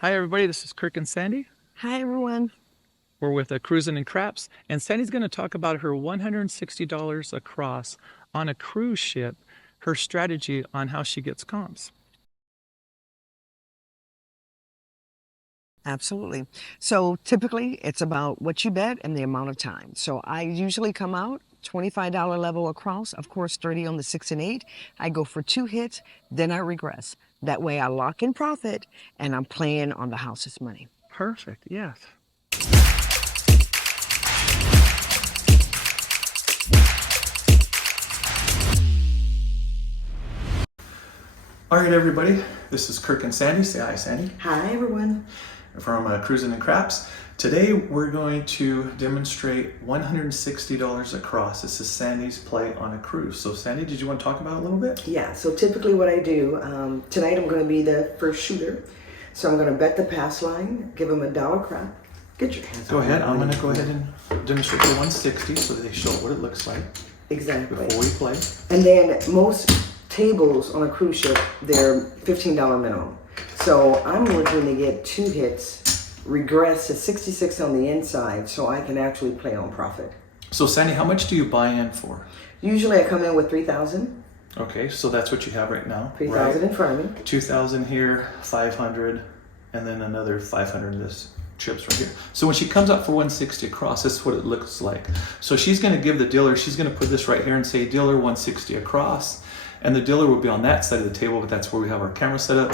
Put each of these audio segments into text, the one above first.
Hi everybody, this is Kirk and Sandy. Hi, everyone. We're with Cruising and Craps, and Sandy's going to talk about her $160 across on a cruise ship, her strategy on how she gets comps. Absolutely. So typically it's about what you bet and the amount of time. So I usually come out $25 level across, of course, 30 on the 6 and 8. I go for 2 hits, then I regress. That way I lock in profit and I'm playing on the house's money. Perfect, yes. All right, everybody, this is Kirk and Sandy. Say hi, Sandy. Hi, everyone. From Cruising and Craps. Today we're going to demonstrate $160 across. This is Sandy's play on a cruise. So Sandy, did you want to talk about it a little bit? Yeah, so typically what I do, tonight I'm going to be the first shooter. So I'm going to bet the pass line, give them $1 crap. Get your hands Go on ahead. the I'm going money. to go ahead and demonstrate the 160 so that they show what it looks like Exactly. before we play. And then most tables on a cruise ship, they're $15 minimum. So I'm looking to get 2 hits, regress to 66 on the inside so I can actually play on profit. So Sandy, how much do you buy in for? Usually I come in with 3,000. Okay, so that's what you have right now. 3,000 right? in front of me. 2,000 here, 500, and then another 500 in this chips right here. So when she comes up for 160 across, this is what it looks like. So she's going to give the dealer, she's going to put this right here and say dealer 160 across, and the dealer will be on that side of the table, but that's where we have our camera set up.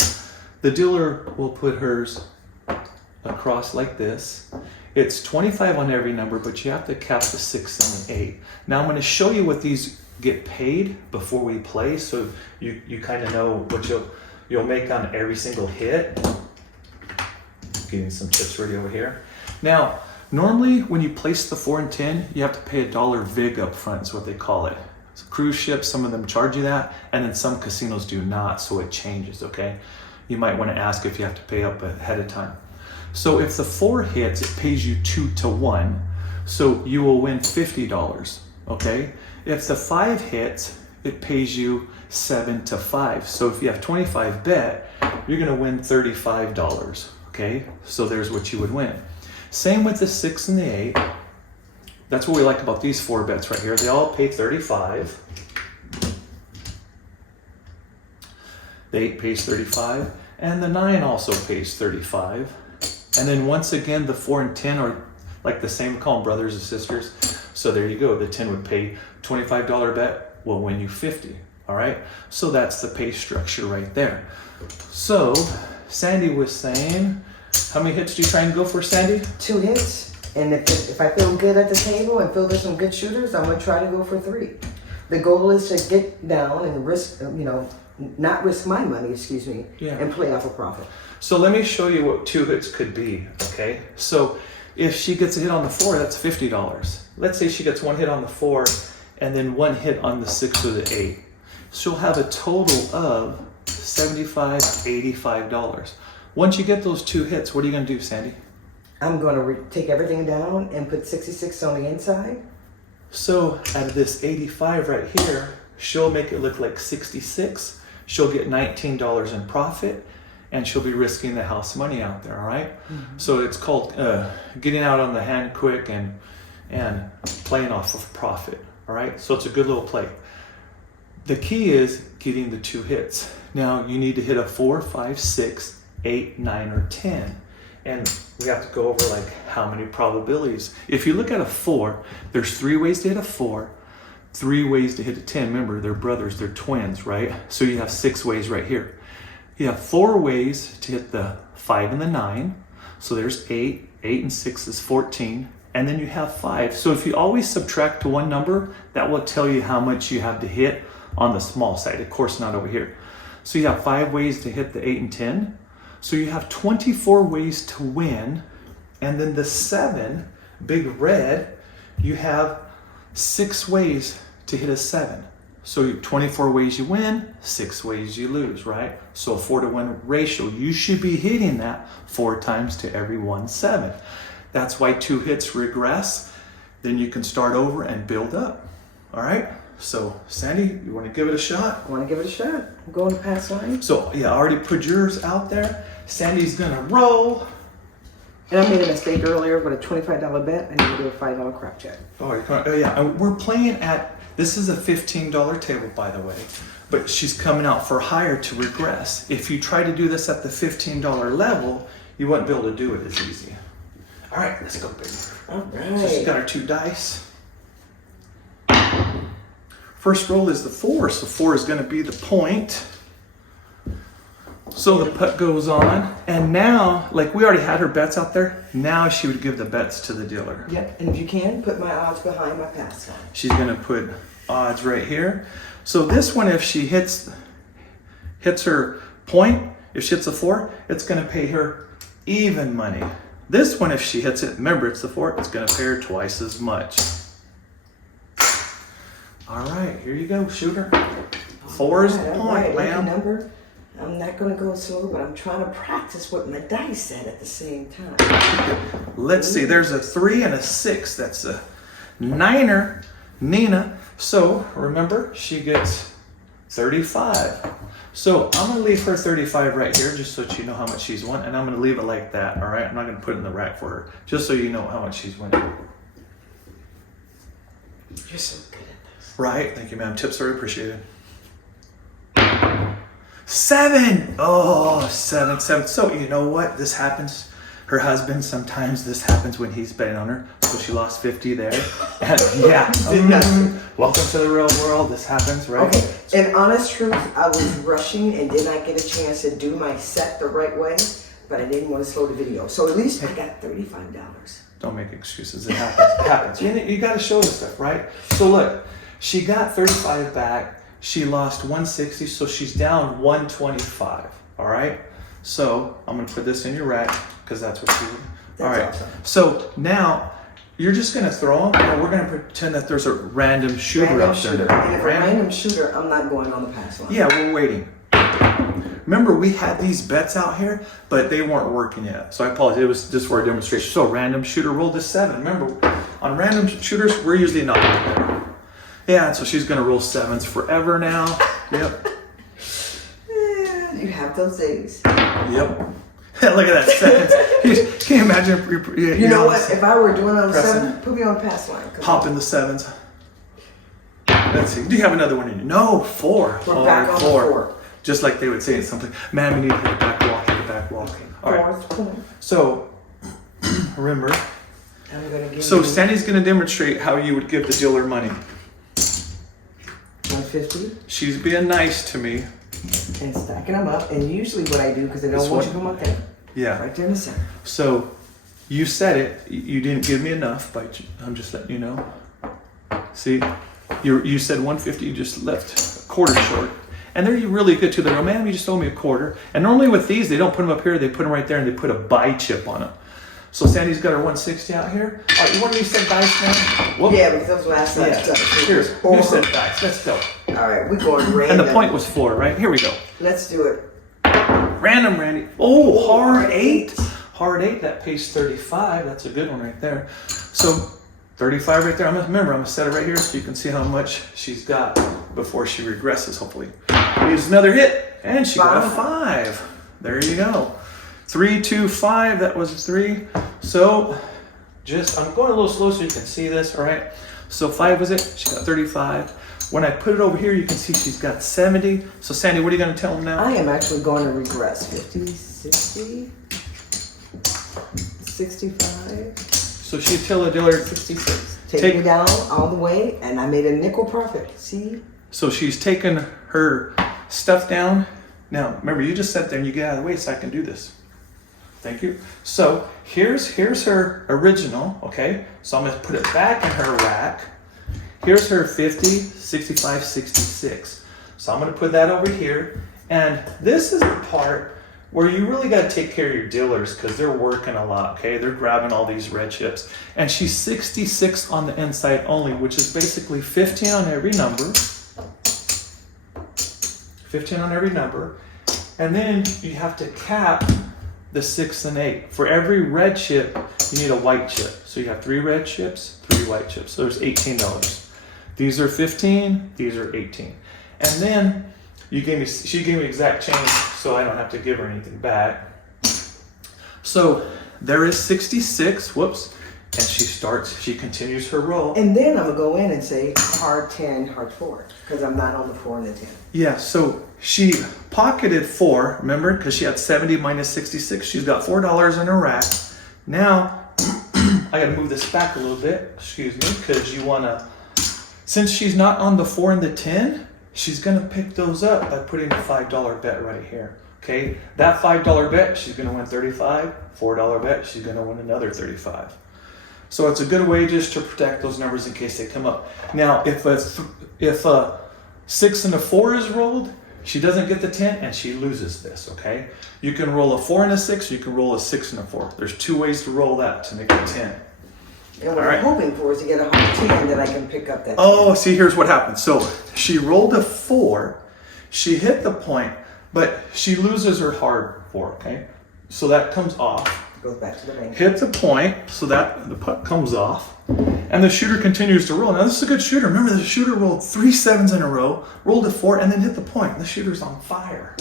The dealer will put hers across like this. It's 25 on every number, but you have to cap the 6 and the 8. Now I'm going to show you what these get paid before we play, so you kind of know what you'll make on every single hit. Getting some chips ready over here. Now, normally when you place the 4 and 10, you have to pay $1 vig up front, is what they call it. So cruise ships, some of them charge you that, and then some casinos do not, so it changes, okay? You might want to ask if you have to pay up ahead of time. So if the 4 hits, it pays you 2 to 1, so you will win $50, okay? If the 5 hits, it pays you 7 to 5. So if you have 25 bet, you're gonna win $35, okay? So there's what you would win. Same with the 6 and the 8. That's what we like about these 4 bets right here. They all pay 35. The 8 pays 35, and the 9 also pays 35. And then once again, the 4 and 10 are like the same, call them brothers and sisters. So there you go. The 10 would pay $25 bet, will win you 50. All right. So that's the pay structure right there. So Sandy was saying, how many hits do you try and go for, Sandy? 2 hits. And if I feel good at the table and feel there's some good shooters, I'm going to try to go for 3. The goal is to get down and risk, not risk my money, and play off a profit. So let me show you what 2 hits could be, okay? So if she gets a hit on the 4, that's $50. Let's say she gets 1 hit on the 4 and then 1 hit on the 6 or the 8. She'll have a total of $75, $85. Once you get those 2 hits, what are you gonna do, Sandy? I'm going to take everything down and put 66 on the inside. So out of this 85 right here, she'll make it look like 66. She'll get $19 in profit, and she'll be risking the house money out there, all right? Mm-hmm. So it's called getting out on the hand quick and playing off of profit, all right? So it's a good little play. The key is getting the 2 hits. Now you need to hit a 4, 5, 6, 8, 9, or 10. And we have to go over like how many probabilities. If you look at a 4, there's 3 ways to hit a 4, 3 ways to hit a 10. Remember, they're brothers, they're twins, right? So you have 6 ways right here. You have 4 ways to hit the 5 and the 9. So there's 8, 8 and 6 is 14. And then you have 5. So if you always subtract to one number, that will tell you how much you have to hit on the small side. Of course, not over here. So you have 5 ways to hit the 8 and 10. So you have 24 ways to win. And then the 7, big red, you have 6 ways to hit a 7. So 24 ways you win, 6 ways you lose, right? So a 4 to 1 ratio. You should be hitting that 4 times to every 1/7. That's why 2 hits regress. Then you can start over and build up. All right? So Sandy, you want to give it a shot? I want to give it a shot. I'm going to pass line. So yeah, I already put yours out there. Sandy's gonna roll. And I made a mistake earlier with a $25 bet. I need to do a $5 crap check. Oh, yeah. We're playing at, this is a $15 table, by the way, but she's coming out for higher to regress. If you try to do this at the $15 level, you wouldn't be able to do it as easy. All right, let's go, baby. All right. So she's got her 2 dice. First roll is the 4, so 4 is going to be the point. So the putt goes on, and now, like we already had her bets out there, now she would give the bets to the dealer. Yep, and if you can, put my odds behind my pass line. She's going to put odds right here. So this one, if she hits her point, if she hits a 4, it's going to pay her even money. This one, if she hits it, remember it's the 4, it's going to pay her twice as much. All right, here you go, shooter. 4 is the point, ma'am. Number. I'm not going to go slow, but I'm trying to practice what my dice said at the same time. Let's see, there's a 3 and a 6. That's a 9er, Nina. So remember, she gets 35. So I'm going to leave her 35 right here, just so that you know how much she's won. And I'm going to leave it like that, all right? I'm not going to put it in the rack for her, just so you know how much she's winning. You're so good at this. Right, thank you, ma'am. Tips are appreciated. 7! Oh, 7. So you know what? This happens. Her husband, sometimes this happens when he's betting on her. So she lost 50 there. And yeah, welcome to the real world. This happens, right? Okay, in honest truth, I was rushing and did not get a chance to do my set the right way, but I didn't want to slow the video. So at least I got $35. Don't make excuses. It happens. It happens. You got to show the stuff, right? So look, she got 35 back. She lost 160, so she's down 125. All right. So I'm gonna put this in your rack because that's what she would. All right. Awesome. So now you're just gonna throw them, and we're gonna pretend that there's a random shooter out there. And if a random shooter, I'm not going on the pass line. Yeah, we're waiting. Remember, we had these bets out here, but they weren't working yet. So I apologize. It was just for a demonstration. So random shooter rolled a 7. Remember, on random shooters, we're usually not there. Yeah, so she's gonna roll 7s forever now. Yep. Yeah, you have those days. Yep. Look at that 7s. Can you imagine? You know what? If I were doing on the 7, put me on the pass line. Hop in the 7s. Let's see. Do you have another one in you? No, 4. We're back on the 4. Just like they would say in something. Man, we need to hit the back wall. Hit the back wall. All right. So remember. I'm gonna give so Sandy's gonna demonstrate how you would give the dealer money. 150. She's being nice to me. And stacking them up. And usually what I do, because they don't want you to come up there. Yeah. Right there in the center. So you said it. You didn't give me enough, but I'm just letting you know. See, you said 150. You just left a quarter short. And they're really good to the real man. You just owe me a quarter. And normally with these, they don't put them up here. They put them right there, and they put a buy chip on them. So Sandy's got her 160 out here. All right, you want me to set dice now? Whoop. Yeah, because that was last night. Yeah. Here's, you set dice. Let's go. All right, we're going random. And the point was 4, right? Here we go. Let's do it. Random, Randy. Oh, hard 8. Hard 8, that pays 35. That's a good one right there. So 35 right there. Remember, I'm going to set it right here so you can see how much she's got before she regresses, hopefully. Here's another hit, and she got a 5. There you go. 3, 2, 5. That was a 3. So I'm going a little slow so you can see this, all right? So 5 was it. She got 35. When I put it over here, you can see she's got 70. So Sandy, what are you going to tell them now? I am actually going to regress. 50, 60, 65. So she'd tell the dealer 66. Take me down all the way, and I made a nickel profit. See? So she's taken her stuff down. Now, remember, you just sat there and you get out of the way so I can do this. Thank you. So here's her original, okay? So I'm going to put it back in her rack. Here's her 50, 65, 66. So I'm going to put that over here. And this is the part where you really got to take care of your dealers because they're working a lot, okay? They're grabbing all these red chips. And she's 66 on the inside only, which is basically 15 on every number. 15 on every number. And then you have to cap the 6 and 8. For every red chip, you need a white chip. So you have 3 red chips, 3 white chips. So there's $18. These are 15, these are 18. And then she gave me exact change so I don't have to give her anything back. So there is 66, whoops, and she continues her roll. And then I'm gonna go in and say hard 10, hard 4, because I'm not on the 4 and the 10. Yeah, so she pocketed 4, remember, because she had 70 minus 66. She's got $4 in her rack. Now, I gotta move this back a little bit, excuse me, because you wanna, since she's not on the 4 and the 10, she's gonna pick those up by putting a $5 bet right here. Okay, that $5 bet, she's gonna win 35. $4 bet, she's gonna win another 35. So it's a good way just to protect those numbers in case they come up. Now, if a 6 and a 4 is rolled, she doesn't get the 10 and she loses this, okay? You can roll a 4 and a 6, you can roll a 6 and a 4. There's 2 ways to roll that to make a 10. And what I'm hoping for is to get a hard 10 that I can pick up that 10. Oh, see, here's what happened. So she rolled a 4, she hit the point, but she loses her hard 4, okay? So that comes off. Goes back to the main. Hit the point, so that the puck comes off, and the shooter continues to roll. Now this is a good shooter. Remember, the shooter rolled 3 7s in a row, rolled a 4, and then hit the point. The shooter's on fire.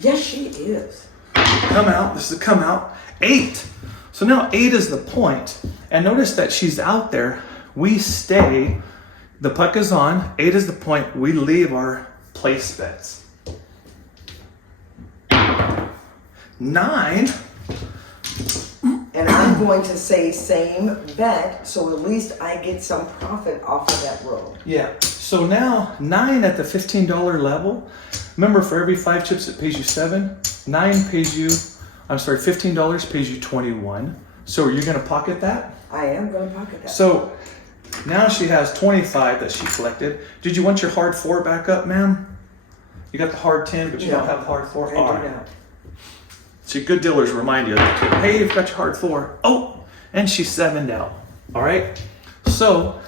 Yes, she is. Come out. This is a come out. 8. So now 8 is the point, and notice that she's out there. We stay. The puck is on. 8 is the point. We leave our place bets. 9. And I'm going to say same bet, so at least I get some profit off of that roll. Yeah. So now 9 at the $15 level. Remember, for every 5 chips it pays you 7. 9 pays you, $15 pays you 21. So you're gonna pocket that? I am going to pocket that. So now she has 25 that she collected. Did you want your hard 4 back up, ma'am? You got the hard 10, but you don't have hard 4? I do not. See, good dealers remind you that, too. Hey, you've got your hard 4. Oh, and she's 7'd out. All right? So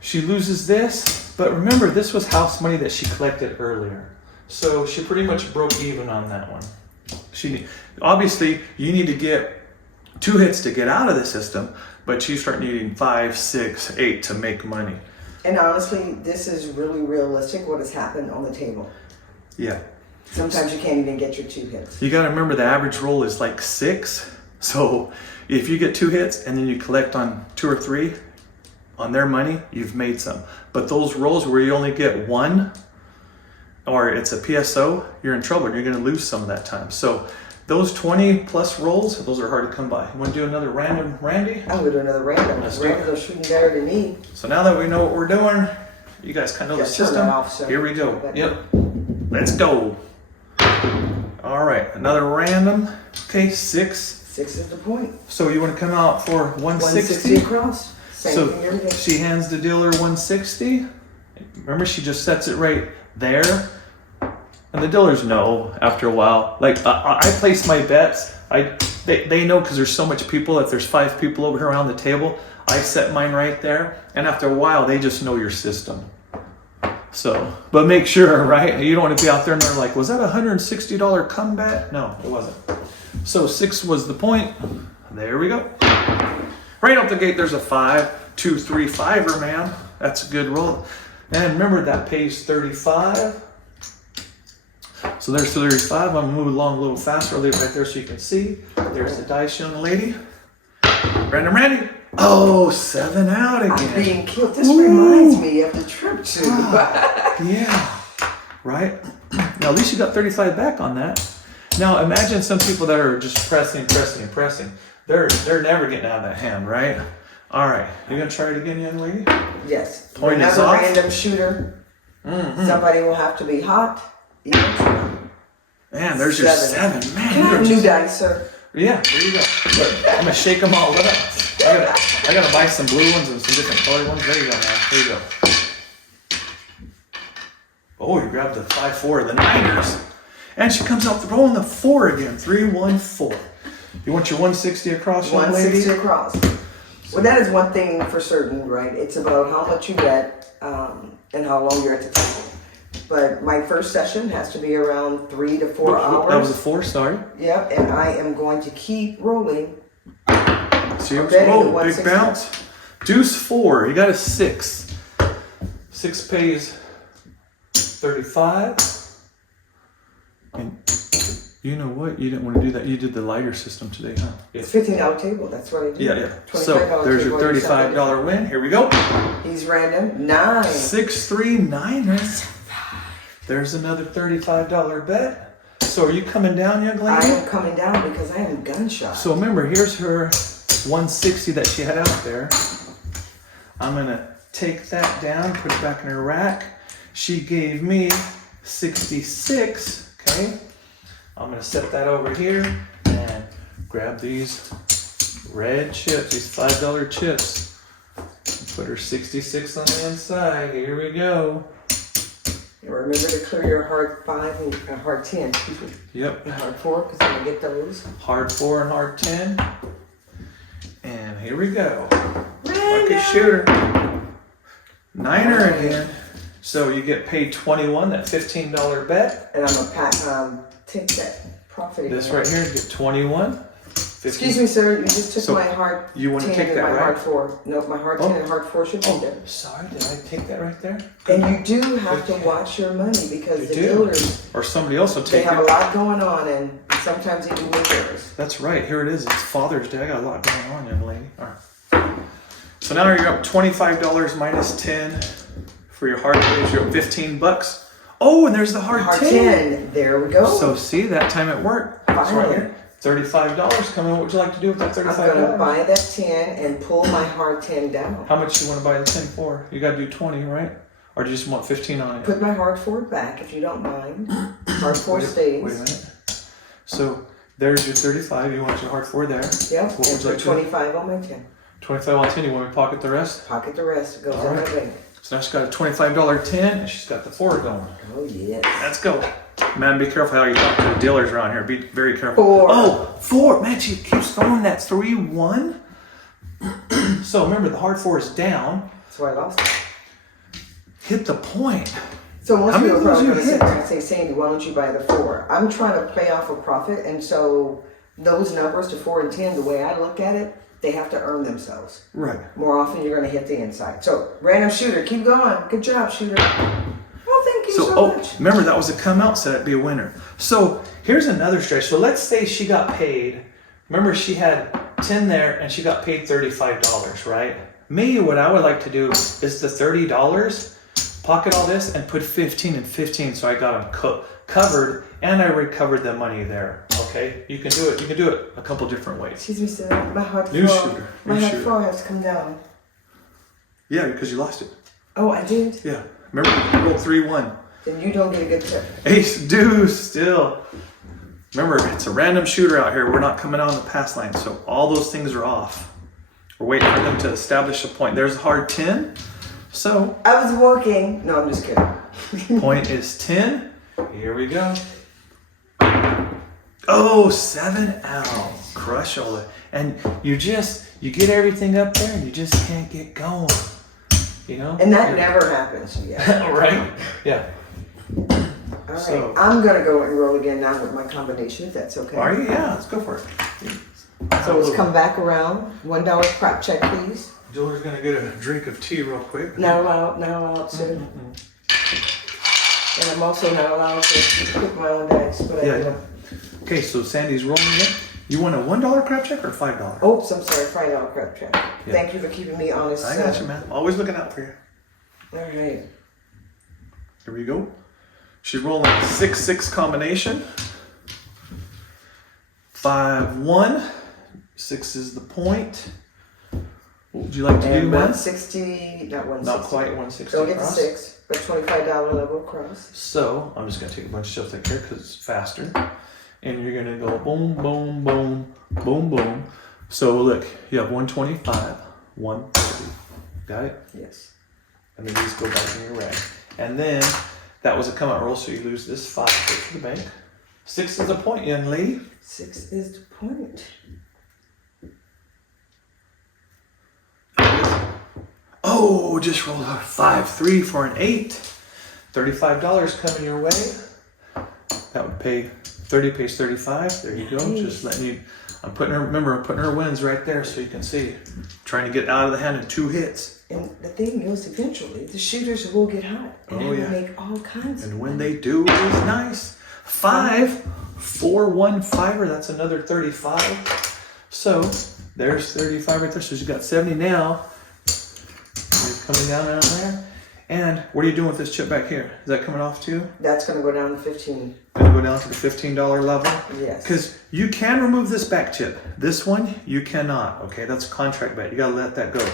she loses this, but remember, this was house money that she collected earlier. So she pretty much broke even on that one. Obviously, you need to get 2 hits to get out of the system, but you start needing 5, 6, 8 to make money. And honestly, this is really realistic what has happened on the table. Yeah. Sometimes you can't even get your 2 hits. You got to remember the average roll is like 6. So if you get 2 hits and then you collect on 2 or 3 on their money, you've made some. But those rolls where you only get 1 or it's a PSO, you're in trouble. You're going to lose some of that time. So those 20 plus rolls, those are hard to come by. You want to do another random, Randy? I'm going to do another random. Let's do it. Randoms are shooting better than me. So now that we know what we're doing, you guys kind of know the Turn system. that off, so Here we go. better. Yep. Let's go. All right, another random. Okay, 6. 6 is the point. So you want to come out for 160? 160 across. Same thing every day. She hands the dealer 160. Remember, she just sets it right there. And the dealers know after a while. Like, I place my bets. They know because there's so much people. If there's 5 people over here around the table, I set mine right there. And after a while, they just know your system. So, but make sure, right? You don't want to be out there and they're like, was that a $160 come bet? No, it wasn't. So 6 was the point. There we go. Right out the gate, there's a 5, 2, 3, 5er, man. That's a good roll. And remember, that pays 35. So there's 35. I'm gonna move along a little faster. I'll leave it right there so you can see. There's the dice, young lady. Random Randy. Oh, 7 out again. I'm being killed. This reminds me of the trip to. Yeah. Right? Now, at least you got 35 back on that. Now, imagine some people that are just pressing. They're never getting out of that hand, right? All right. You going to try it again, young lady? Yes. Point is Another off. random shooter. Mm-hmm. Somebody will have to be hot. Man, there's your 7. Man, Can I have new dice, sir? Yeah, there you go. Look, I'm going to shake them all up. I gotta buy some blue ones and some different colored ones. There you go, man. There you go. Oh, you grabbed the 5-4, the Niners. And she comes out throwing the 4 again. 3, 1, 4. You want your 160 across, young lady? 160 across. Well, that is one thing for certain, right? It's about how much you bet and how long you're at the table. But my first session has to be around 3 to 4 hours. That was a 4, sorry. Yep, and I am going to keep rolling. So big bounce. Deuce 4. You got a 6. 6 pays 35. And You know what? You didn't want to do that. You did the lighter system today, huh? It's $15 table. That's what I do. Yeah. So there's your $35 win. Here we go. He's random. 9. 6, 3, 9. There's another $35 bet. So are you coming down, young lady? I am coming down because I am gunshot. So remember, here's her 160 that she had out there. I'm gonna take that down, put it back in her rack. She gave me 66. Okay. I'm gonna set that over here and grab these red chips, these $5 chips. Put her 66 on the inside. Here we go. And remember to clear your hard 5 and hard 10. Yep. And hard 4, because I'm gonna get those. Hard 4 and hard 10. And here we go. Random. Lucky shooter. 9er again. So you get paid 21, that $15 bet. And I'm gonna take that profit. This right here, you get 21. 15. Excuse me, sir. You just took my hard you want to 10 take and that my right? hard 4. No, my hard 10 and hard 4 should be there. Sorry, did I take that right there? And you do have to watch your money because the dealers, or somebody else will they take have it. a lot going on and sometimes they do make errors. That's right. Here it is. It's Father's Day. I got a lot going on, young lady. All right. So now you're up $25 minus 10 for your hard plays. You're up $15. Oh, and there's the hard 10. There we go. So see, that time it worked. It's right here. $35 coming. What would you like to do with that $35? I'm going to buy that 10 and pull my hard 10 down. How much you want to buy the 10 for? You got to do 20, right? Or do you just want 15 on it? Put my hard 4 back if you don't mind. Hard 4 stays. Wait a minute. So there's your 35. You want your hard 4 there. Yep. What would you like to do? 25 on my 10. 25 on 10. You want me to pocket the rest? Pocket the rest. It goes in my bank. So now she's got a $25 10 and she's got the 4 going. Oh, yes. Let's go. Man, be careful how you talk to the dealers around here. Be very careful. 4. Oh, 4. Man, she keeps throwing that 3, 1. So remember, the hard 4 is down. That's why I lost it. Hit the point. So most people are probably you going hit? to say, Sandy, why don't you buy the 4? I'm trying to play off a profit, and so those numbers, the 4 and 10, the way I look at it, they have to earn themselves. Right. More often, you're going to hit the inside. So, random shooter, keep going. Good job, shooter. Oh, thank you so much. Remember, that was a come out set, be a winner. So here's another stretch. So let's say she got paid. Remember, she had 10 there and she got paid $35, right? Me, what I would like to do is the $30, pocket all this and put 15 and 15 so I got them covered and I recovered the money there. Okay? You can do it. You can do it a couple different ways. Excuse me, sir. My hard New floor. shooter. My New hard shooter. floor has to come down. Yeah, because you lost it. Oh, I did? Yeah. Remember, roll 3, 1. Then you don't get a good tip. Ace, deuce, still. Remember, it's a random shooter out here. We're not coming on the pass line, so all those things are off. We're waiting for them to establish a point. There's a hard 10. So, I was working. No, I'm just kidding. point is 10. Here we go. Oh, 7 out. Crush all that. And you get everything up there and you just can't get going. You know? And that never happens. Yeah. Right? Yeah. All right. So- I'm going to go and roll again now with my combination, if that's okay. Are you? Yeah, let's go for it. So let's come back around. $1 crap check, please. Julier's gonna get a drink of tea real quick. Not allowed, sir. And I'm also not allowed to pick my own dice, but I do. Okay, so Sandy's rolling it. You want a $1 crap check or $5? Oops, I'm sorry, $5 crap check. Yeah. Thank you for keeping me honest. I got you, man. Always looking out for you. All right. Here we go. She's rolling a 6-6 combination. 5, 1. 6 is the point. What would you like to do, And man? 160, not 160. Not quite 160 Don't get the across. 6, but $25 level across. So I'm just gonna take a bunch of stuff like here because it's faster. And you're gonna go boom, boom, boom, boom, boom. So look, you have 125, 130. Got it? Yes. And then these go back in your rack. And then that was a come out roll, so you lose this 5 to the bank. 6 is a point, young lady. 6 is the point. Oh, just rolled a 5, 3 for an 8. $35 coming your way. That would pay 30 pays 35. There you go. Nice. Just letting you. I'm putting her wins right there so you can see. Trying to get out of the hand in 2 hits. And the thing is, eventually, the shooters will get hot. And Oh, they yeah. will make all kinds of And when they do, it's nice. 5, 415er, that's another 35. So there's 35 right there. So she's got 70 now. You're coming down there. And what are you doing with this chip back here? Is that coming off too? That's going to go down to 15. Going to go down to the $15 level? Yes. Because you can remove this back chip. This one, you cannot. Okay, that's a contract bet. You got to let that go.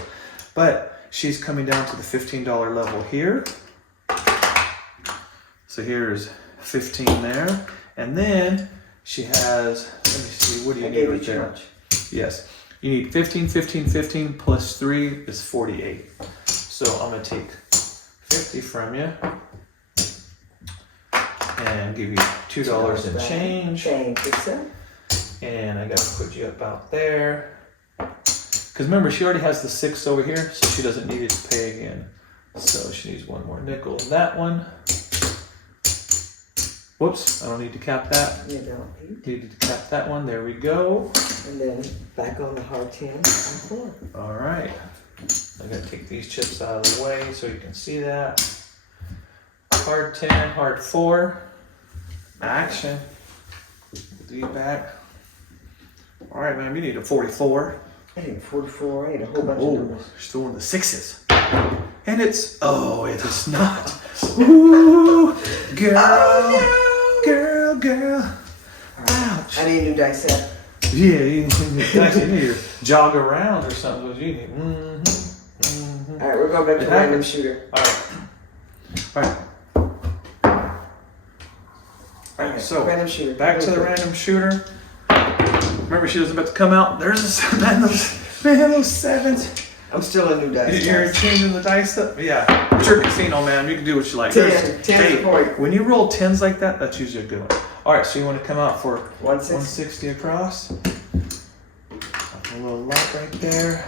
But she's coming down to the $15 level here. So here's 15 there. And then she has, let me see, what do you need right there? Yes. You need 15, 15, 15 plus 3 is 48. So I'm going to take 50 from you and give you $2 in change. And I got to put you about there. Because remember, she already has the 6 over here, so she doesn't need it to pay again. So she needs one more nickel in that one. Whoops, I don't need to cap that. You don't. Need to cap that one. There we go. And then back on the hard 10 and 4. All right. I'm going to take these chips out of the way so you can see that. Hard 10, hard 4. Action. Put these back. All right, man, you need a 44. I need 44. I need a whole bunch of numbers. She's throwing the 6s. And it's, oh, it is not. Ooh, girl. Oh, no. Girl. Ouch. I need a new dice set. Yeah, you need to jog around or something. You need, All right, we're going back to the random shooter. All right. So random shooter. Back to the random shooter. Remember, she was about to come out. There's those sevens. I'm still a new dice. You're changing the dice up? Yeah. It's your casino, man. You can do what you like. 10 Hey, point. when you roll 10s like that, that's usually a good one. All right, so you want to come out for 160 across. A little light right there.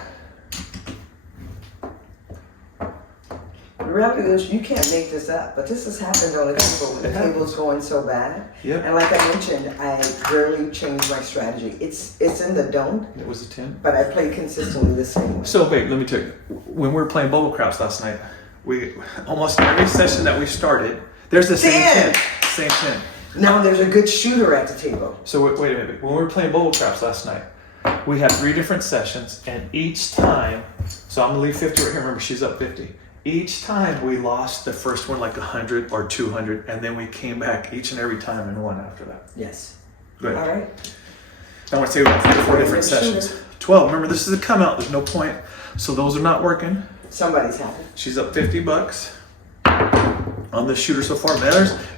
The reality is, you can't make this up, but this has happened on a table when the table's going so bad. Yep. And like I mentioned, I rarely change my strategy. It's in the don't. It was a 10. But I play consistently the same way. So, babe, let me tell you. When we were playing bubble craps last night, we almost every session that we started, there's the same 10. Same 10. Now there's a good shooter at the table. So wait a minute. When we were playing bubble craps last night, we had 3 different sessions, and each time, so I'm gonna leave 50 right here. Remember, she's up 50. Each time we lost the first one like 100 or 200, and then we came back each and every time and won after that. Yes. Good. All right. I want to say we have 4 different sessions. 12. Remember, this is a come out. There's no point. So those are not working. Somebody's happy. She's up $50 on the shooter so far.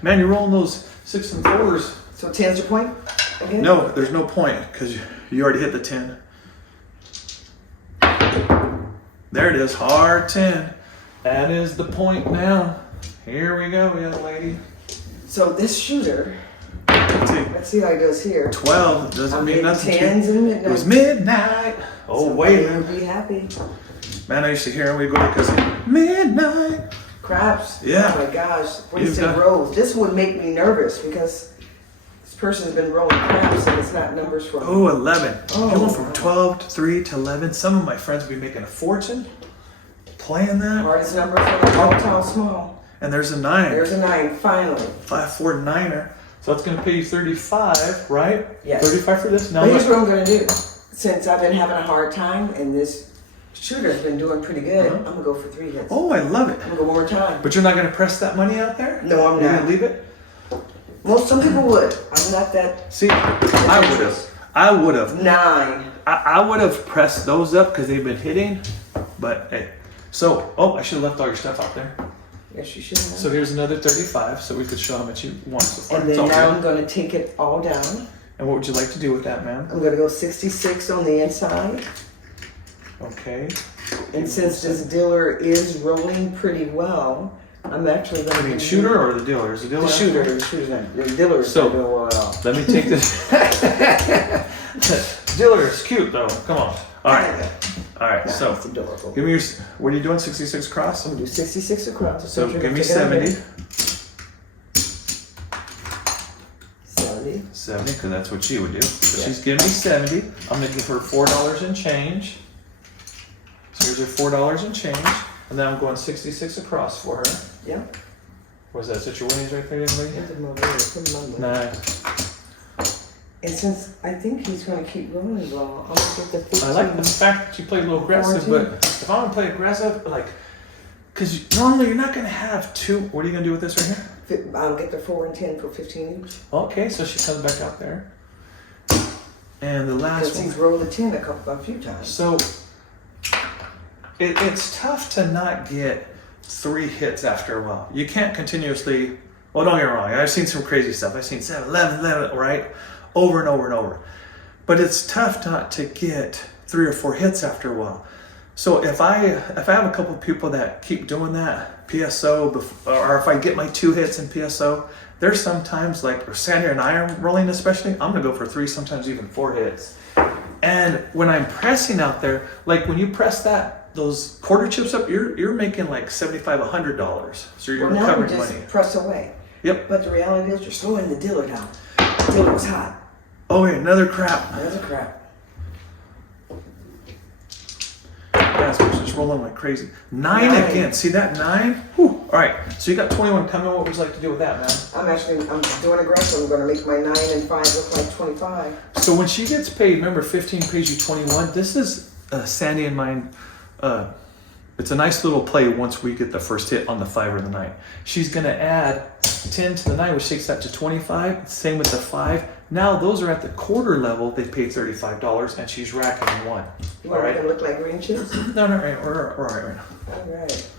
Man, you're rolling those 6 and 4s. So 10's your point again? No, there's no point because you already hit the 10. There it is, hard 10. That is the point now. Here we go, young lady. So this shooter, Let's let's see how it goes here. 12 doesn't I'm mean getting nothing. 10s and midnight. It was midnight. Oh, wait. Somebody would be happy. Man, I used to hear him. We go to casino. Midnight. Craps. Yeah. Oh my gosh. You've Wasted got- rolls. This would make me nervous because this person's been rolling craps and it's not numbers for me. Oh, 11. Oh, You went from wow. 12 to 3 to 11. Some of my friends will be making a fortune playing that. Hardest number for the tall, small. And there's a 9. There's a 9, finally. 5, 4, 9er. So that's going to pay you 35, right? Yes. 35 for this? Now But here's look. what I'm going to do. Since I've been having a hard time and this shooter's been doing pretty good, I'm going to go for 3 hits. Oh, I love it. I'm going to go one more time. But you're not going to press that money out there? No, I'm You're not. going to leave it? Well, some people would. I'm not that. See, I would have. 9. I would have pressed those up because they've been hitting. But hey. So, I should have left all your stuff out there. Yes, you should have. So here's another 35, so we could show how much you want so far. And It's then all now good. I'm going to take it all down. And what would you like to do with that, ma'am? I'm going to go 66 on the inside. Okay. And since this dealer is rolling pretty well, I'm actually going to. I mean, shooter or the dealer? Is the dealer? The shooter. The shooter's not. The dealer is not doing well at all. Let me take this. Dealer is cute though. Come on. All right. All right. So That's adorable. give me your. What are you doing? 66 cross. I'm going to do 66 across. So you're give gonna me take it out 70. there. 70. 70, because that's what she would do. So Yeah. she's giving me 70. I'm gonna give her $4 in change. So here's your $4 in change, and then I'm going 66 across for her. Yeah. Was that your winnings right there, young lady? Put them over there. Put them on there. Nice. And since I think he's going to keep rolling well, I'm going to get the 15. I like the fact that you play a little aggressive, but if I want to play aggressive, like, because normally you're not going to have two. What are you going to do with this right here? I'll get the 4 and 10 for 15 each. Okay, so she comes back out there. And the last Because one. he's rolled a 10 a few times. So it's tough to not get 3 hits after a while. You can't continuously, well, don't get me wrong. I've seen some crazy stuff. I've seen 7, 11, 11, right? Over and over and over. But it's tough not to get 3 or 4 hits after a while. So if I have a couple of people that keep doing that, PSO, or if I get my 2 hits in PSO, there's sometimes like Sandra and I are rolling especially, I'm gonna go for 3, sometimes even 4 hits. And when I'm pressing out there, like when you press those quarter chips up, you're making like $75, $100. So you're recovering now you just money. press away. Yep. But the reality is you're slowing the dealer down. The dealer's hot. Oh wait, another crap. There's a crap. That's just rolling like crazy. 9 again. See that 9? Whew. All right. So you got 21 coming. What would you like to do with that, man? I'm doing aggressive. I'm going to make my 9 and 5 look like 25. So when she gets paid, remember 15 pays you 21. This is Sandy and mine. It's a nice little play once we get the first hit on the 5 or the 9. She's going to add 10 to the 9, which takes that to 25. Same with the 5. Now those are at the quarter level. They paid $35, and she's racking 1. You want to make them look like green chips? No, not right. We're all right right now. All right.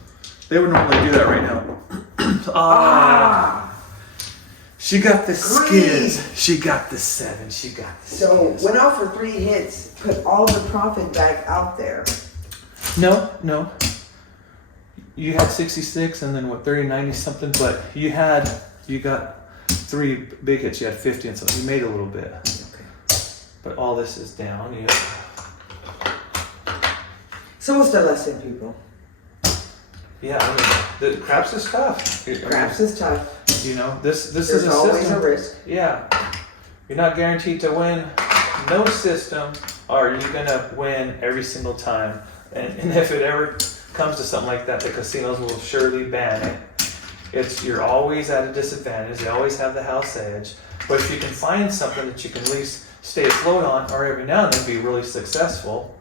They would normally do that right now. She got the skids. She got the 7. She got the So went out for 3 hits. Put all the profit back out there. No. You had 66 and then what, 30, 90 something, but you got 3 big hits. You had 50 and something. You made a little bit. Okay. But all this is down. So what's the lesson, people? Yeah, I mean, the craps is tough. Craps is tough. You know, this is There's a always system. a risk. Yeah. You're not guaranteed to win. No system are you gonna win every single time. And if it ever comes to something like that, the casinos will surely ban it. You're always at a disadvantage. They always have the house edge. But if you can find something that you can at least stay afloat on, or every now and then be really successful,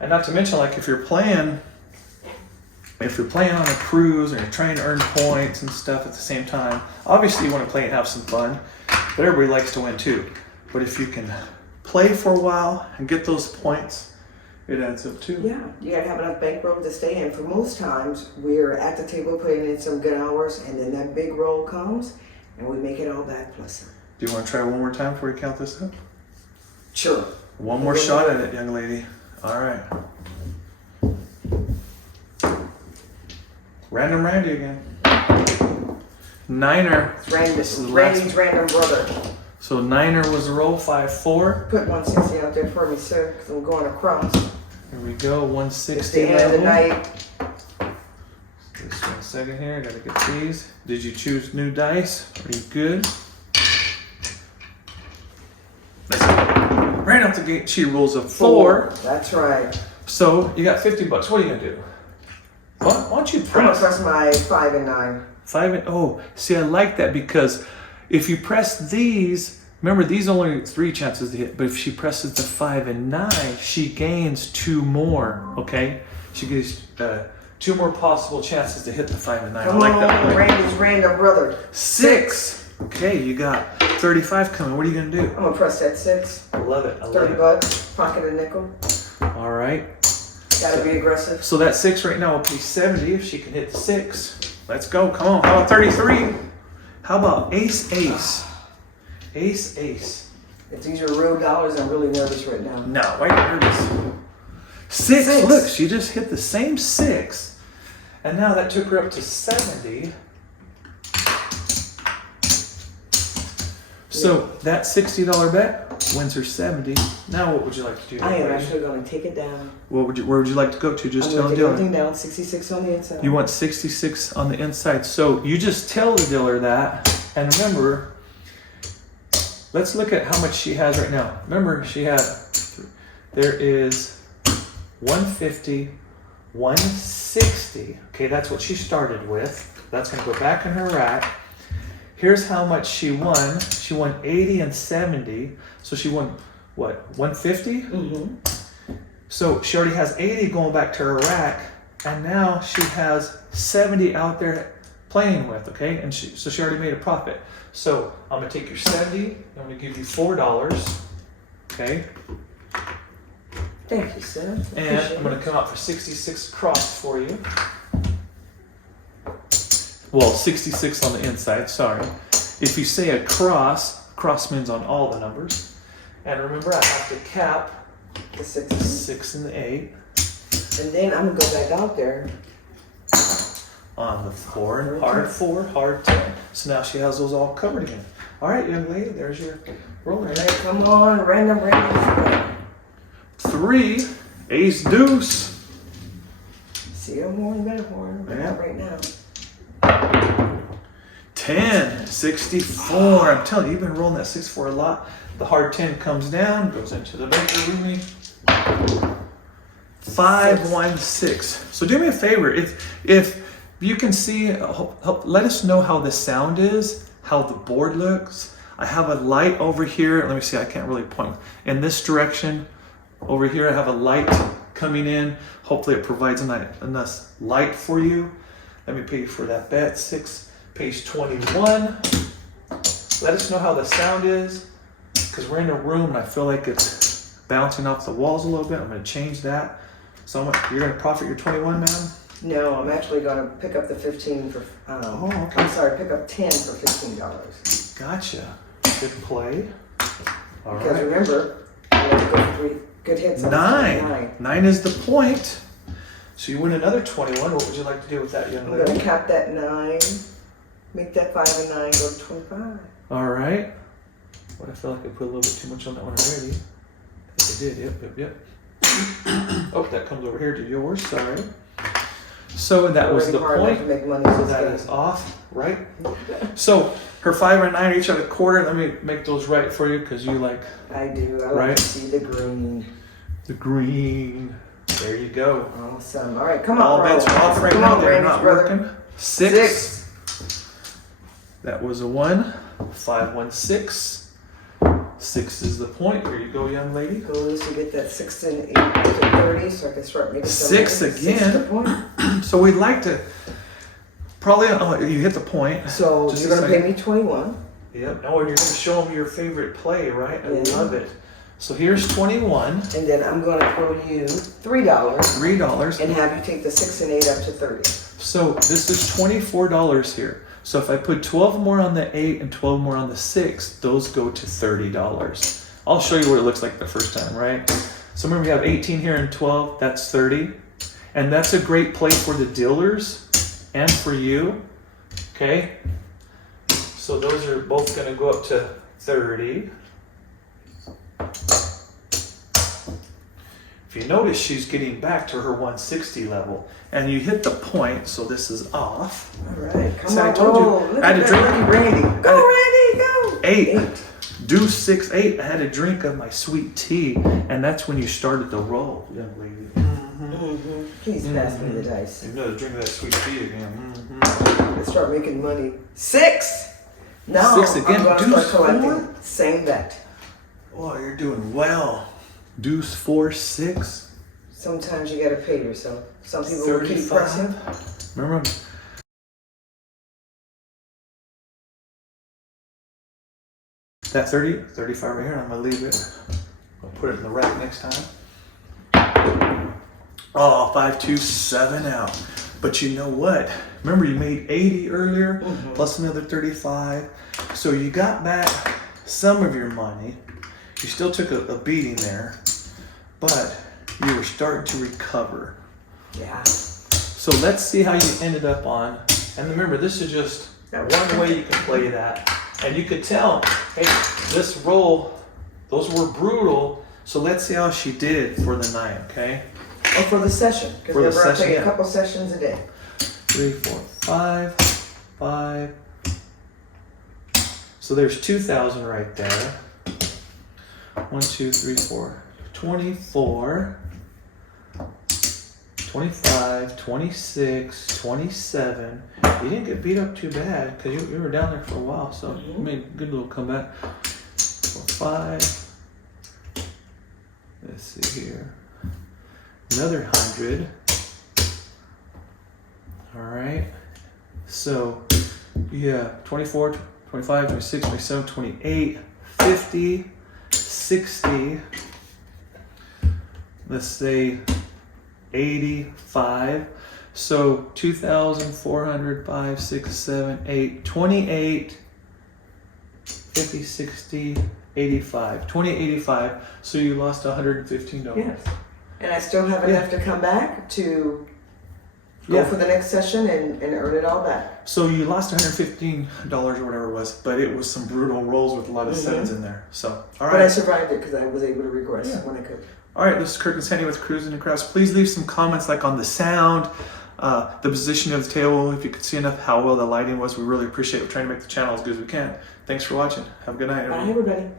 and not to mention, like if you're playing on a cruise or you're trying to earn points and stuff at the same time, obviously you want to play and have some fun, but everybody likes to win too. But if you can play for a while and get those points, it adds up too. Yeah, you gotta have enough bankroll to stay in. For most times, we're at the table putting in some good hours, and then that big roll comes, and we make it all back plus some. Do you want to try one more time before we count this up? Sure. One more shot at it, young lady. All right. Random Randy again. 9er. Randy's random brother. So 9er was the roll, 5-4. Put 160 out there for me, sir, because I'm going across. Here we go, 160 It's the end of the night. Just 1 second here, I gotta get these. Did you choose new dice? Are you good? Let's go. Right out the gate, she rolls a 4. That's right. So you got $50. What are you gonna do? Why don't you I'm gonna press? press my 5 and 9. 5 and, oh, see, I like that because if you press these, remember these only 3 chances to hit, but if she presses the 5 and 9, she gains 2 more, okay? She gets 2 more possible chances to hit the 5 and 9. Come I like on, that. Randy's random brother. 6. Okay, you got 35 coming. What are you gonna do? I'm gonna press that 6. I love it. I love 30 it. bucks, pocket a nickel. All right. Gotta be aggressive. So that 6 right now will be 70 if she can hit the 6. Let's go. Come on. How about 33? How about ace, ace? Ace, ace. If these are real dollars, I'm really nervous right now. No, why are you nervous? 6. Look, she just hit the same 6. And now that took her up to 70. So that $60 bet wins her 70. Now what would you like to do? I am actually going to take it down. Where would you like to go to? Just I'm tell going the to take dealer. everything down, 66 on the inside. You want 66 on the inside. So you just tell the dealer that. And remember, let's look at how much she has right now. Remember, there is 150, 160. Okay, that's what she started with. That's going to go back in her rack. Here's how much she won. She won 80 and 70. So she won, what, 150? Mm-hmm. So she already has 80 going back to her rack. And now she has 70 out there playing with, okay? And so she already made a profit. So I'm gonna take your 70, I'm gonna give you $4, okay? Thank you, sir. And I'm gonna come out for 66 cross for you. Well, 66 on the inside, sorry. If you say a cross means on all the numbers. And remember, I have to cap The 6 and the 8 And then I'm gonna go back out there. on the 4 and hard 10. So now she has those all covered again. All right, young lady, there's your roller. All right, come on, random. 3, ace, deuce. See a horn, better horn. We're Yeah. out right now. 10, 64. I'm telling you, you've been rolling that 64 a lot. The hard 10 comes down, goes into the baker roomie. 5, 1, 6. So do me a favor, if you can see, let us know how the sound is, how the board looks. I have a light over here. Let me see, I can't really point. In this direction, over here, I have a light coming in. Hopefully it provides enough light for you. Let me pay you for that bet. 6, page 21. Let us know how the sound is, because we're in a room and I feel like it's bouncing off the walls a little bit. I'm going to change that. So you're going to profit your 21, ma'am? No, I'm actually gonna pick up the 15 for. Okay. I'm sorry, pick up 10 for $15. Gotcha. Good play. All Because right. remember, I have to go for 3 good hits. On 9. 9 is the point. So you win another 21. What would you like to do with that, young I'm lady? gonna cap that 9, make that 5 and 9, go to 25. All right. What I feel like I put a little bit too much on that one already. I think I did. Yep. Oh, that comes over here to yours. Sorry. So that was the Hard enough point. to make money So this that game. is off, right? So her 5 and 9 are each at a quarter. Let me make those right for you because you like I do. I like Right? to see the green. the green. There you go. Awesome. All right, come on, All bets are off right Come now. on, They're Randy's not brother. working. 6. That was a 1. 5, 1, 6. 6 is the point. Here you go, young lady. Go to get that 6 and 8 to 30 so I can start making some 6 money. again. 6 to point. So we'd like to probably you hit the point. So Just you're a going to pay second. me 21. Yep. Oh, and you're going to show them your favorite play, right? I Yeah. love it. So here's 21. And then I'm going to throw you $3 $3. and have you take the 6 and 8 up to 30. So this is $24 here. So if I put 12 more on the 8 and 12 more on the 6, those go to $30. I'll show you what it looks like the first time, right? So remember we have 18 here and 12, that's 30. And that's a great play for the dealers and for you, okay? So those are both gonna go up to 30. If you notice, she's getting back to her 160 level. And you hit the point, so this is off. All right, come See, I on, told you, roll. Look I had at to that drink- lucky Randy. Go, Randy, go. 8. Deuce 6, 8. I had a drink of my sweet tea, and that's when you started to roll, young lady. Mm-hmm. Please pass me the dice. You know, drink that sweet tea again. Let's start making money. 6. Now 6 again. I'm going to Deuce start collecting. 4? Same bet. Oh, you're doing well. Deuce 4, 6. Sometimes you got to pay yourself. Some people will keep 35. pressing. Remember, that 30, 35 right here. I'm gonna leave it. I'll put it in the rack next time. Oh, 5, 2, 7 out. But you know what? Remember you made 80 earlier, plus another 35. So you got back some of your money. You still took a beating there, but you were starting to recover. Yeah. So let's see how you ended up on. And remember, this is just one way you can play that. And you could tell, hey, this roll, those were brutal. So let's see how she did for the night, okay? Or for the session. For Because the remember I session, play yeah. a couple sessions a day. 3, 4, 5, 5. So there's 2,000 right there. 1, 2, 3, 4, 24. 25, 26, 27. You didn't get beat up too bad because you were down there for a while, so you made a good little comeback. 5. Let's see here. Another 100. All right. So, yeah, 24, 25, 26, 27, 28, 50, 60. Let's say 85. So 2,400, 5, 6, 7, 8, 28, 50, 60, 85. 28, 85. So you lost $115. Yes. And I still have enough to come back to go for the next session and earn it all back. So you lost $115 or whatever it was, but it was some brutal rolls with a lot of sevens in there. So, all right. But I survived it because I was able to regress when I could. All right, this is Kirk and Sandy with Cruising and Craps. Please leave some comments like on the sound, the position of the table, if you could see enough, how well the lighting was. We really appreciate it. We're trying to make the channel as good as we can. Thanks for watching. Have a good night, everyone. Bye, everybody.